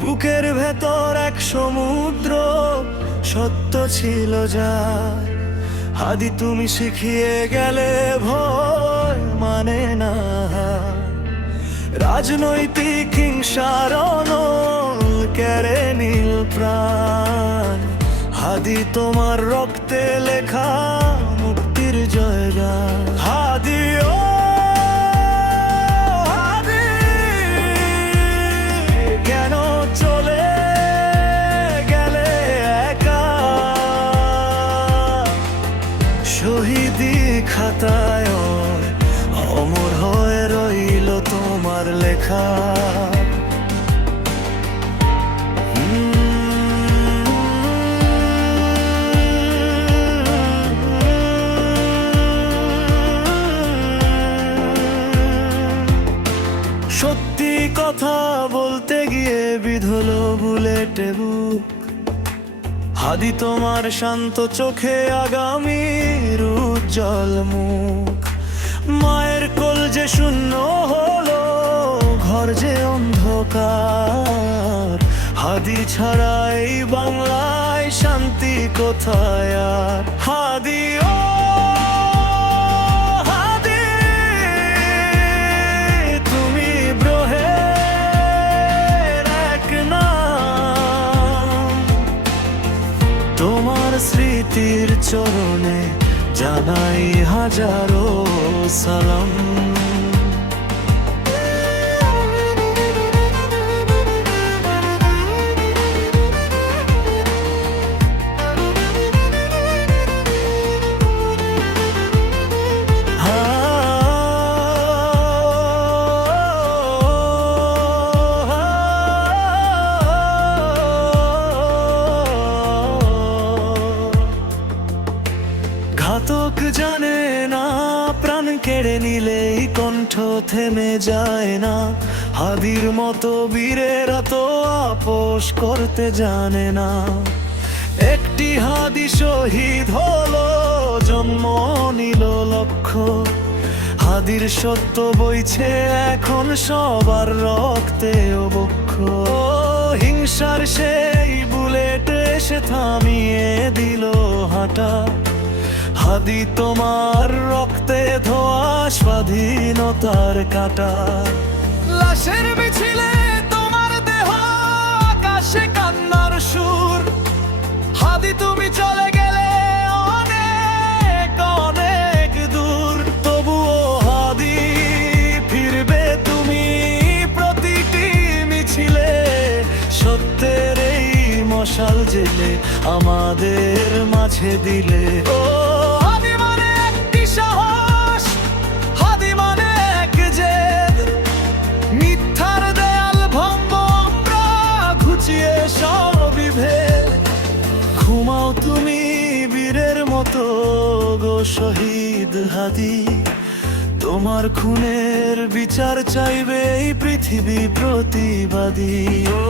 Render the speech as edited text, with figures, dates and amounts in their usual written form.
বুকের ভেতর এক সমুদ্র সত্য ছিল যা। হাদি তুমি শিখিয়ে গেলে ভয় মানে না। রাজনৈতিক হিংসার অনল কেড়ে নীল প্রাণ। হাদি তোমার রক্তে লেখা মুক্তির জয়গান। হাদি ও হাদি, কেন চলে গেলে একা? শহীদি খাতায় অমর হয়ে রইল তোমার লেখা। সত্যি কথা বলতে গিয়ে বিধল বুলেটে বুক। হাদি তোমার শান্ত চোখে আগামীর উজ্জ্বল মুখ। মায়ের কোল যে শূন্য হলো, ঘর যে অন্ধকার। হাদি ছাড়া এই বাংলায় শান্তি কোথায় আর? হাদি ও হাদি, তুমি ব্রহের এক নাম। তোমার স্মৃতির চরণে জানাই হাজারো সালাম। ঘাতক জানে না প্রাণ কেড়ে নিলেই কণ্ঠ থেমে যায় না। হাদির মতো বীরেরা তো আপোষ করতে জানে না। একটি হাদি শহীদ হলো, জন্ম নিল লক্ষ। হাদির সত্য বইছে এখন সবার রক্তে ও বক্ষ। হিংসার সেই বুলেট এসে থামিয়ে দিল হাঁটা। হাদি তোমার রক্তে ধোয়া স্বাধীনতার কাঁটা। লাশের মিছিলে তোমার দেহ আকাশে কান্নার সুর। হাদি তুমি চলে গেলে অনেক অনেক দূর। তবুও হাদি ফিরবে তুমি প্রতিটি মিছিলে। সত্যের এই মশাল জেলে আমাদের মাঝে দিলে। ও হাদি মানে একটি সাহস, হাদি মানে এক জেদ। মিথ্যার দেয়াল ভঙ্গ আমরা ঘুচিয়ে সব বিভেদ। ঘুমাও তুমি বীরের মতো গো শহীদ হাদি। তোমার খুনের বিচার চাইবে এই পৃথিবী প্রতিবাদী। ও